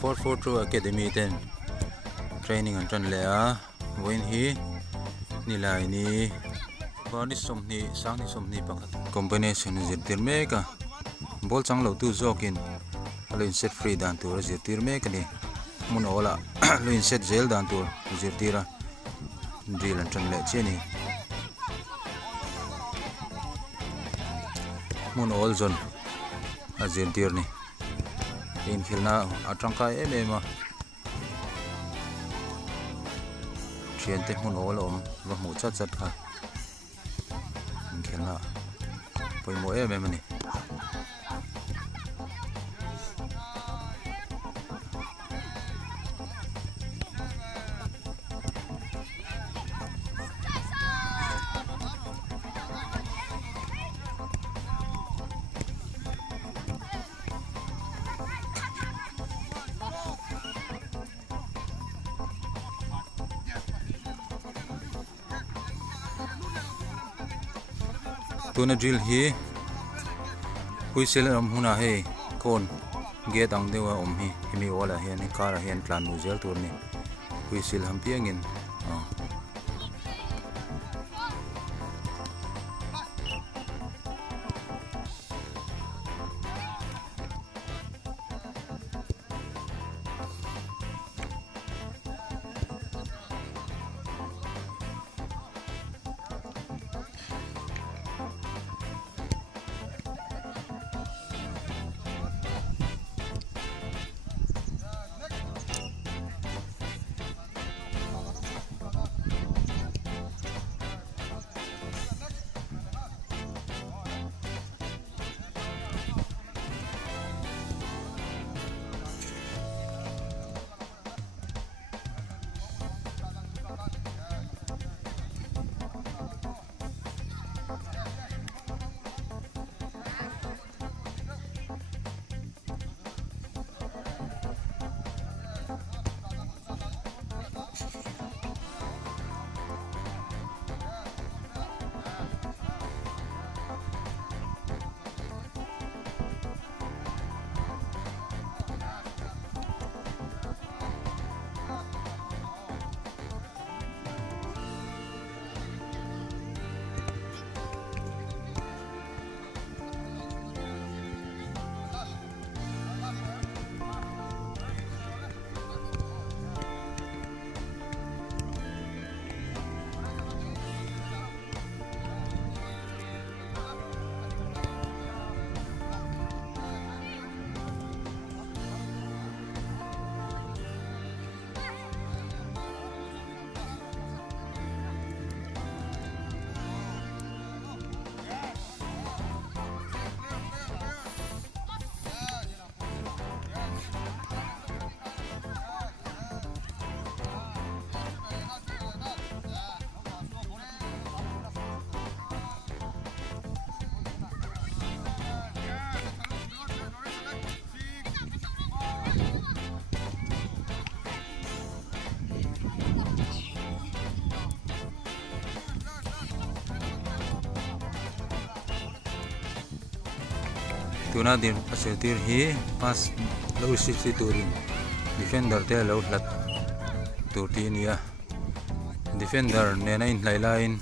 442 Academy ten training an tran le a voin hi ni lai ni bani somni sang ni somni pakhat combination zirtir me ka ball chang lo tu zokin loin set free dan tur zirtir me ka ni mun ola loin set zel dan tur zirtira drill an tran le cheni mun ol zon a zirtir ni in khilna atangkai em thian te mun ol om va mu chat chat kha in khilna poimo em ni tuna drill hi huisel am huna he kon get ang dewa om hi himi wala hian ni kara hian plan nu zel tur ni huisel ham piangin tuna din asetir hi pas lo 60 turin defender te lo hlat turti nia defender ne na in hlailain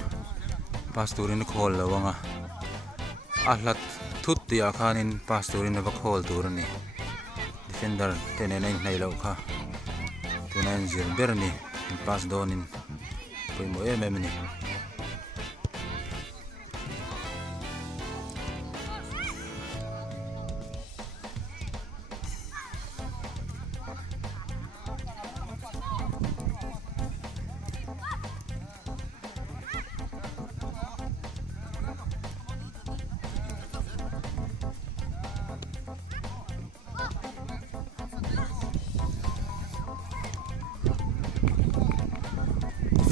pas turin khol lawanga a hlat thut ti a khanin pas turin va khol turani defender te ne na in hlailo kha tuna in zir berni pas donin poimo em ni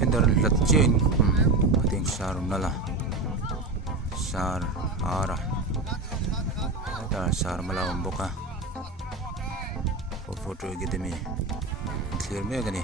defender lat chain ating sar nala sar ara ada sar malawang boka photo Academy clear me gani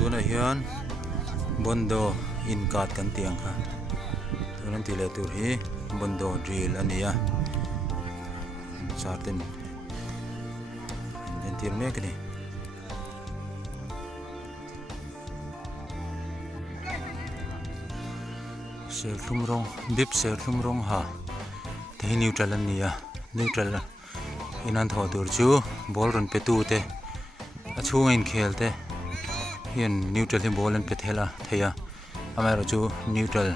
tuna hian bondo in kat kan tiang kha tunan ti le tur hi bondo drill ania sartin den tir mek ni serthum rong bip serthum rong ha thei neutral ania neutral inan tho tur chu ball ron pe tu te achung in khel te hian neutral hi ball an pe thela theya amaro chu neutral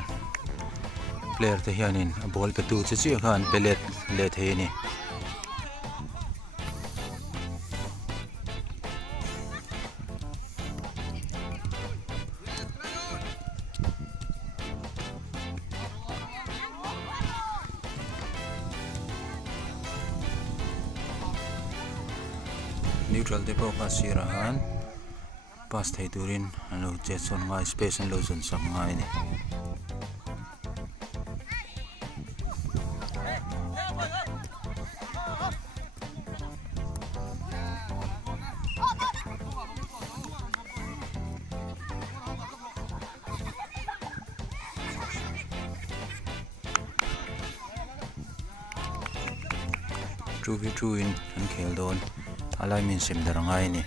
player te hianin ball pe tu chi khan pelet le the ni neutral te po ka sirahan pass thei turin alo jetson ngai space an lo zon sak ngai ni true in an khel don alai min sim darangai ni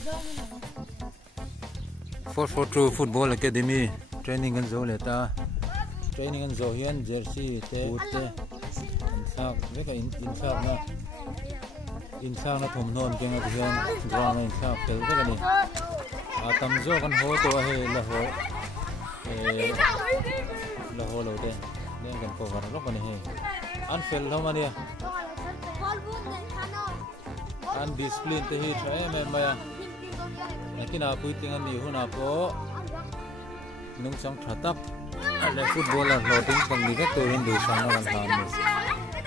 442 Football Academy training kan zo leta training kan zo hian jersey te boot te an sak ve ka in sak na thum non kenga hian ground in sak tel ve ka ni tam zo kan ho to he la ho lo te nen kan ko var lo ka ni he an fel lo ma ni an discipline te hi thai me ma ya lakina puiting an ni huna po nung sang thatak ale footballer loading pang ni ka turin du sang kan han